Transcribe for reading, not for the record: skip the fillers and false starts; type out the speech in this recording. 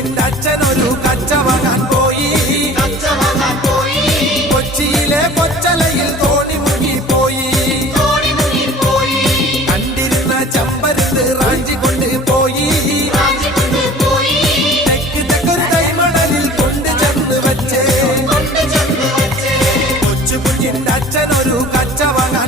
കുഞ്ഞിന്റെ അച്ഛനൊരു കച്ചവകാൻ പോയി. കൊച്ചിയിലെ കൊച്ചലയിൽ തോണി മുങ്ങിപ്പോയി. കണ്ടിരുന്ന ചമ്പരത്ത് റാഞ്ചി കൊണ്ട് പോയി. തെക്കൊരു കൈമണലിൽ കൊണ്ട് ചെന്ന് വെച്ചേ. കൊച്ചു കുഞ്ഞിന്റെ അച്ഛനൊരു കച്ചവകാൻ